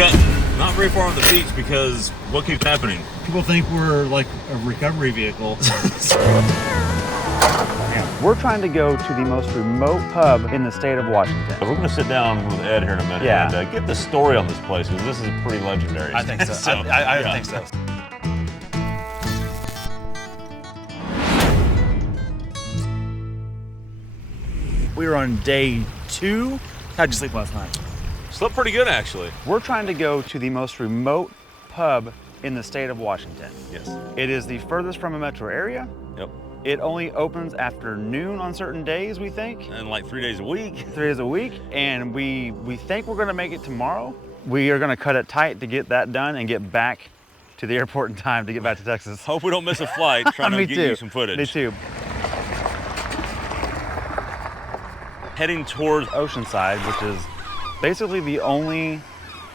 gotten not very far on the beach because what keeps happening? People think we're like a recovery vehicle. We're trying to go to the most remote pub in the state of Washington. We're going to sit down with Ed here in a minute and get the story on this place because this is pretty legendary. I think so. I think so. We were on day 2. How'd you sleep last night? Slept pretty good, actually. We're trying to go to the most remote pub in the state of Washington. Yes. It is the furthest from a metro area. Yep. It only opens after noon on certain days, we think. And like 3 days a week. 3 days a week, and we think we're gonna make it tomorrow. We are gonna cut it tight to get that done and get back to the airport in time to get back to Texas. Hope we don't miss a flight trying to get you some footage. Me too. Heading towards Oceanside, which is basically the only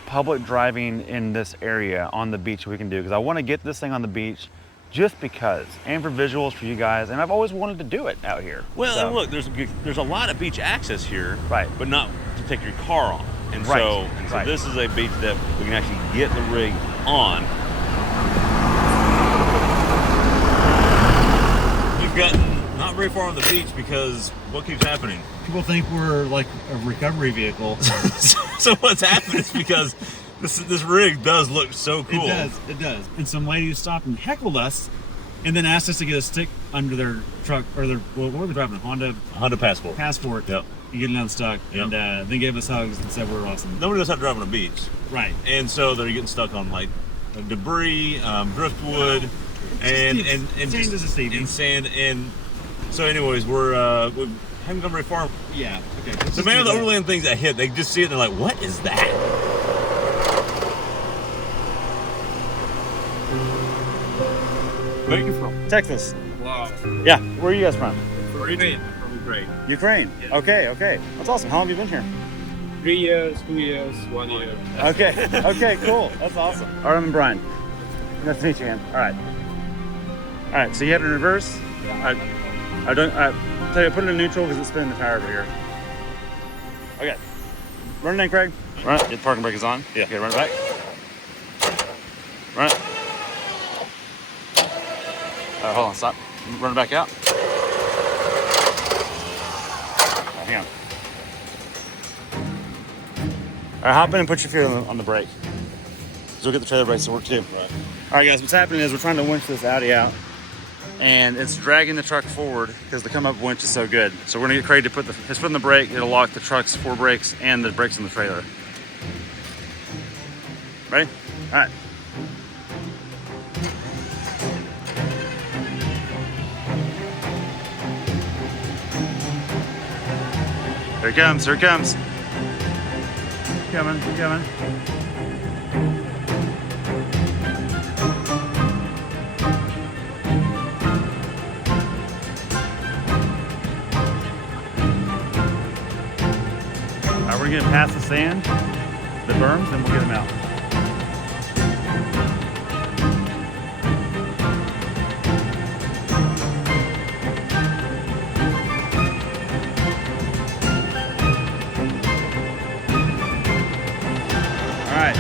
public driving in this area on the beach we can do, because I want to get this thing on the beach just because, and for visuals for you guys, and I've always wanted to do it out here. Well, and look, there's a lot of beach access here, right? But not to take your car on, and so this is a beach that we can actually get the rig on. We've gotten not very far on the beach because what keeps happening? People think we're like a recovery vehicle. So what's happened is because this rig does look so cool. It does. And some ladies stopped and heckled us and then asked us to get a stick under their truck, or their, what were they driving? Honda Passport. Yep. You get it unstuck, yep. And then gave us hugs and said we're awesome. Nobody knows how to drive on a beach. Right. And so they're getting stuck on like debris, driftwood, and sand. And so anyways, we haven't gone very far. Yeah, okay. So many of the Overland things that hit, they just see it and they're like, what is that? Where are you from? Texas. Wow. Yeah, where are you guys from? Ukraine. Ukraine. Yeah. Okay. That's awesome. How long have you been here? 3 years, 2 years, 1 year. Okay, cool. That's awesome. All right, I'm Brian. Nice to meet you, man. All right, so you have it in reverse? I tell you, put it in neutral because it's spinning the tire over here. Okay. Run it in, Craig. Run it. Get the parking brake is on. Yeah. Okay, run it back. Run it. Hold on, stop. Run it back out. Hang on. All right, hop in and put your feet on the brake. So we'll get the trailer brakes to work too. Right. All right, guys, what's happening is we're trying to winch this Audi out, and it's dragging the truck forward because the come-up winch is so good. So we're gonna get Craig to put his foot in the brake. It'll lock the truck's 4 brakes and the brakes in the trailer. Ready? All right. Here it comes, here it comes. Coming. Alright, we're getting past the sand, the berms, and we'll get them out. Alright,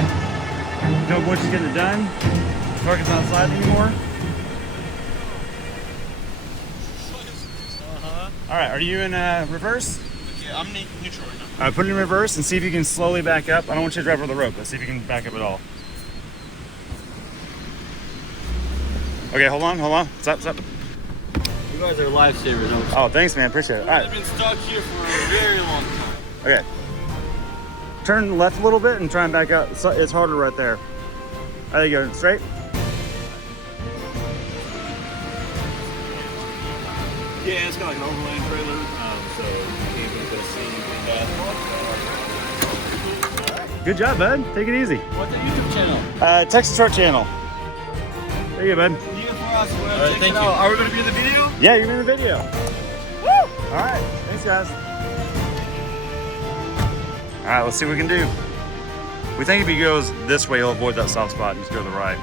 no bunch is getting it done. The truck is not sliding anymore. Alright, are you in reverse? Yeah, I'm neutral right now. Alright, put it in reverse and see if you can slowly back up. I don't want you to drive over the rope, but see if you can back up at all. Okay, hold on. Stop. You guys are lifesavers. Oh, thanks, man. Appreciate it. All right. I've been stuck here for a very long time. Okay. Turn left a little bit and try and back out. It's harder right there. There you go. Straight. Yeah, it's got like an Overland trailer, so you can't get the scene. Good job, bud. Take it easy. What's the YouTube channel? Texas Truck Channel. There you go, bud. Thank you. Are we going to be in the video? Yeah, you're in the video. Woo! All right. Thanks, guys. All right, let's see what we can do. We think if he goes this way, he'll avoid that soft spot and just go to the right.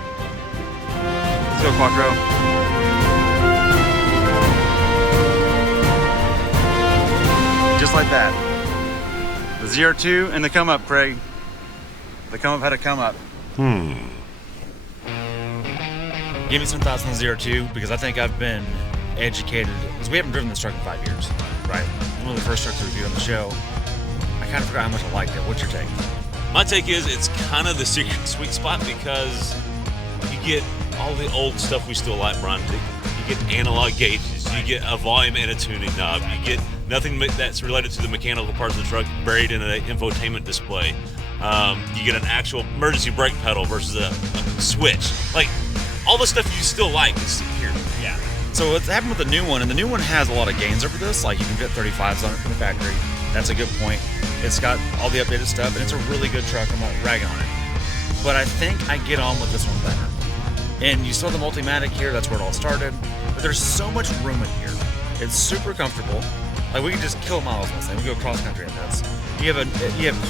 Let's go, Quattro. Just like that. The ZR2 and the come up, Craig. The come up had a come up. Give me some thoughts on the ZR2 because I think I've been educated because we haven't driven this truck in 5 years, right? One of the first trucks to review on the show. I kind of forgot how much I liked it. What's your take? My take is it's kind of the secret sweet spot because you get all the old stuff we still like, Brian. You get analog gauges, you get a volume and a tuning knob, you get nothing that's related to the mechanical parts of the truck buried in an infotainment display. You get an actual emergency brake pedal versus a switch. Like, all the stuff you still like is here. Yeah. So what's happened with the new one, and the new one has a lot of gains over this, like you can fit 35s on it from the factory. That's a good point. It's got all the updated stuff, and it's a really good truck. I'm not ragging on it. But I think I get on with this one better. And you saw the Multimatic here, that's where it all started. But there's so much room in here. It's super comfortable. Like, we can just kill miles on this thing. We go cross country in this. You have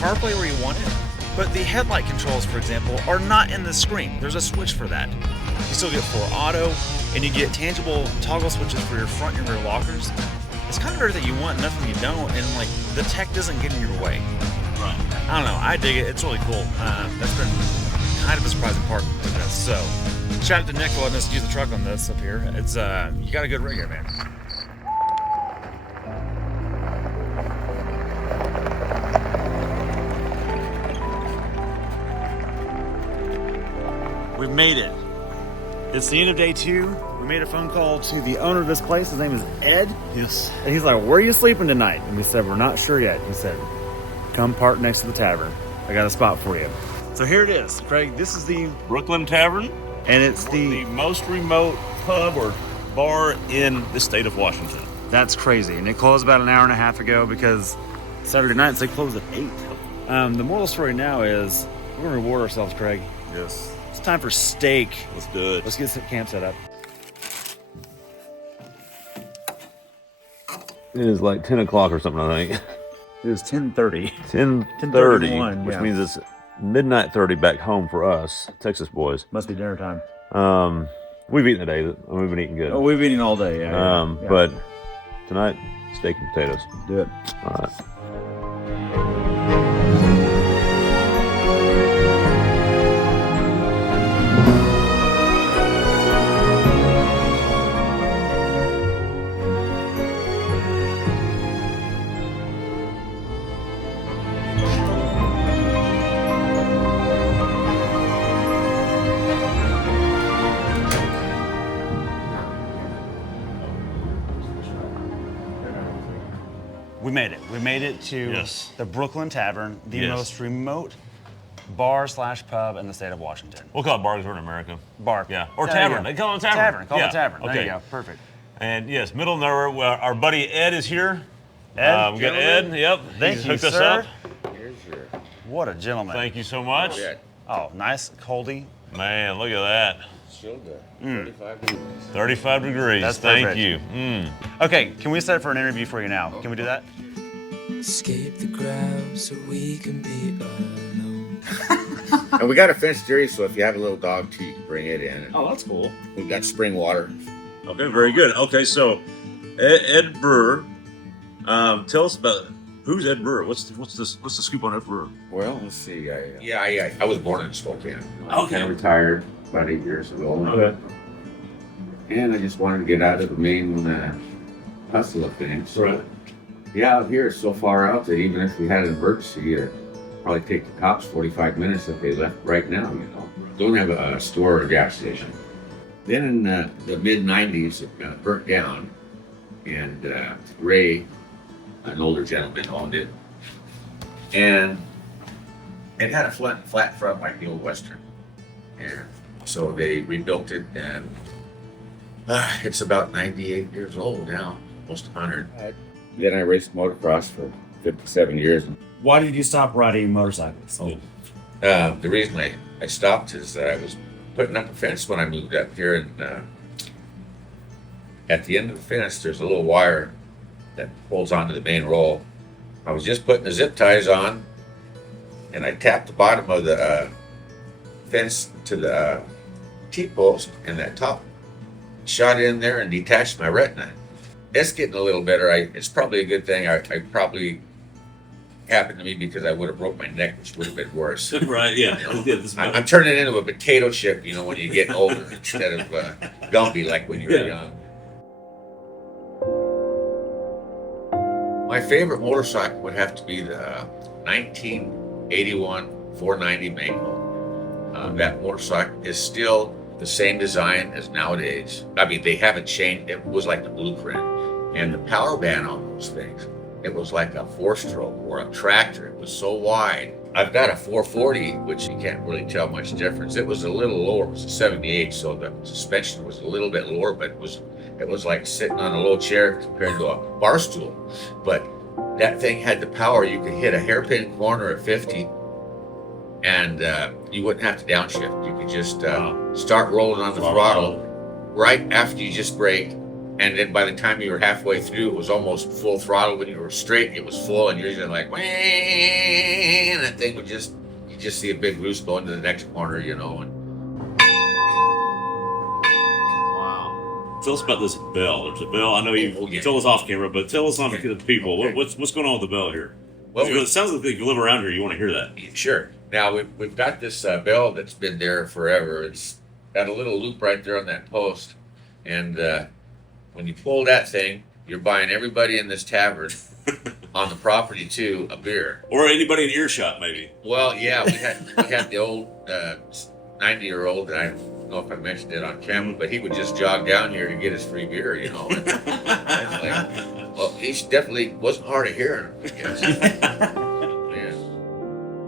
CarPlay where you want it, but the headlight controls, for example, are not in the screen. There's a switch for that. You still get 4 auto, and you get tangible toggle switches for your front and rear lockers. It's kind of everything you want, nothing you don't, and like the tech doesn't get in your way. Right. I don't know. I dig it. It's really cool. That's been kind of a surprising part of this. So, shout out to Nick for letting us use the truck on this up here. It's you got a good rig here, man. We've made it. It's the end of day 2. We made a phone call to the owner of this place. His name is Ed. Yes. And he's like, where are you sleeping tonight? And we said, we're not sure yet. He said, come park next to the tavern. I got a spot for you. So here it is, Craig. This is the Brooklyn Tavern, and it's the most remote pub or bar in the state of Washington. That's crazy. And it closed about an hour and a half ago because Saturday nights they close at 8. The moral story now is we're gonna reward ourselves, Craig. Yes. It's time for steak. Let's do it. Let's get the camp set up. It is like 10 o'clock or something, I think. It is 10:30. 10:30, which yeah. means it's midnight 30 back home for us, Texas boys. Must be dinner time. We've eaten today. We've been eating good. Oh, we've been eating all day, yeah. But tonight, steak and potatoes. Do it. All right. We made it. We made it to Yes. the Brooklyn Tavern, the Yes. most remote bar/pub in the state of Washington. We'll call it bars in America. Bar. Yeah. Or There you tavern. go. They call it a tavern. Tavern. Call Yeah. it tavern. Okay. There you go. Perfect. And yes, middle of nowhere. Well, our buddy Ed is here. Ed, we got Ed. Yep. Thank He's you, hooked us sir. up. Here's your What a gentleman. Thank you so much. Oh, nice, coldy. Man, look at that. shoulder. 35 degrees. 35 degrees. That's Thank perfect. you. Okay, can we set up for an interview for you now? Can we do that? Escape the crowd so we can be alone. And we got a fenced area, so if you have a little dog too, you can bring it in. Oh, that's cool. We've got spring water. Okay, very good. Okay, so Ed Brewer, tell us about who's Ed Brewer. What's the scoop on Ed Brewer? Well, let's see. I was born in Spokane. Okay. I retired about 8 years ago. Okay. And I just wanted to get out of the main hustle of things. Right. Yeah, out here it's so far out that even if we had an emergency, it'd probably take the cops 45 minutes if they left right now, you know. Don't have a store or a gas station. Then in the mid-90s, it burnt down, and Ray, an older gentleman, owned it. And it had a flat front like the old Western. And so they rebuilt it, and it's about 98 years old now, almost 100. Then I raced motocross for 57 years. Why did you stop riding motorcycles? The reason I stopped is that I was putting up a fence when I moved up here, and at the end of the fence, there's a little wire that holds onto the main roll. I was just putting the zip ties on, and I tapped the bottom of the fence to the T-post, and that top shot in there and detached my retina. It's getting a little better. It's probably a good thing. I probably happened to me because I would have broke my neck, which would have been worse. Right, yeah. Yeah, this is I'm turning into a potato chip, you know, when you get older instead of Gumby like when you were young. My favorite motorcycle would have to be the 1981 490 Mammoth. That motorcycle is still the same design as nowadays. I mean, they haven't changed. It was like the blueprint. And the power band on those things, it was like a 4-stroke or a tractor. It was so wide. I've got a 440, which you can't really tell much difference. It was a little lower. It was a 78, so the suspension was a little bit lower, but it was like sitting on a low chair compared to a bar stool. But that thing had the power. You could hit a hairpin corner at 50, and you wouldn't have to downshift. You could just start rolling on the throttle right after you just braked. And then by the time you were halfway through, it was almost full throttle. When you were straight, it was full, and you're just like, wah, and that thing would you just see a big roost going to the next corner, you know. And wow. Tell us about this bell. There's a bell. I know you told us off camera, but tell us on the people. Okay. What's going on with the bell here? Well, it sounds like you live around here. You want to hear that? Sure. Now, we've got this bell that's been there forever. It's got a little loop right there on that post, and when you pull that thing, you're buying everybody in this tavern on the property too a beer. Or anybody in earshot, maybe. Well, yeah, we had the old 90-year-old, and I don't know if I mentioned it on camera, but he would just jog down here and get his free beer, you know. And well, he definitely wasn't hard of hearing, I guess. Yeah.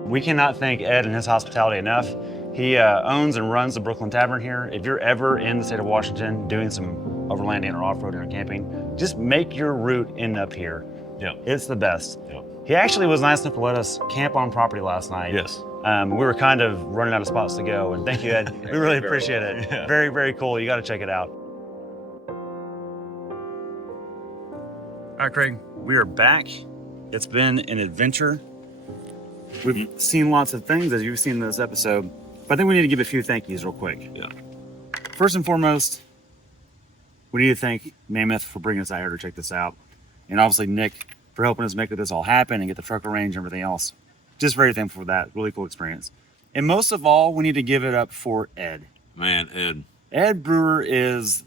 We cannot thank Ed and his hospitality enough. He owns and runs the Brooklyn Tavern here. If you're ever in the state of Washington doing some overlanding or off-roading or camping, just make your route in up here. Yeah. It's the best. Yeah. He actually was nice enough to let us camp on property last night. Yes. We were kind of running out of spots to go, and thank you, Ed. We really appreciate it. Yeah. Very, very cool. You got to check it out. All right, Craig, we are back. It's been an adventure. We've seen lots of things, as you've seen in this episode, but I think we need to give a few thank yous real quick. Yeah. First and foremost, we need to thank Mammoth for bringing us out here to check this out. And obviously Nick for helping us make this all happen and get the truck arranged and everything else. Just very thankful for that. Really cool experience. And most of all, we need to give it up for Ed. Man, Ed. Ed Brewer is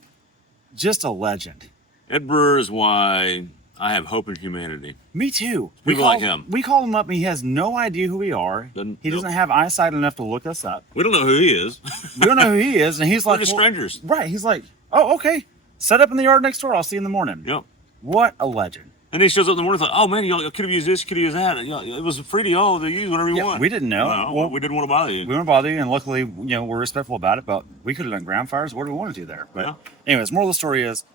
just a legend. Ed Brewer is why I have hope in humanity. Me too. People like him. We call him up and he has no idea who we are. He doesn't have eyesight enough to look us up. We don't know who he is. We don't know who he is. And he's like, We're just strangers. Right. He's like, oh, okay. Set up in the yard next door. I'll see you in the morning. Yep. What a legend. And he shows up in the morning like, oh man, y'all could have used this, could have used that. It was free to y'all to use whatever you want. We didn't know. Well, we didn't want to bother you. We weren't bother you, and luckily, we're respectful about it, but we could have done ground fires, whatever we wanted to there. But anyways, moral of the story is,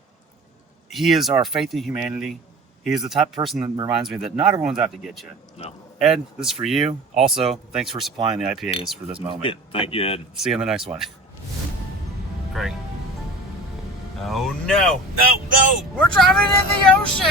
he is our faith in humanity. He is the type of person that reminds me that not everyone's out to get you. No. Ed, this is for you. Also, thanks for supplying the IPAs for this moment. Yeah, thank you, Ed. See you in the next one. Great. Oh no. No. We're driving in the ocean!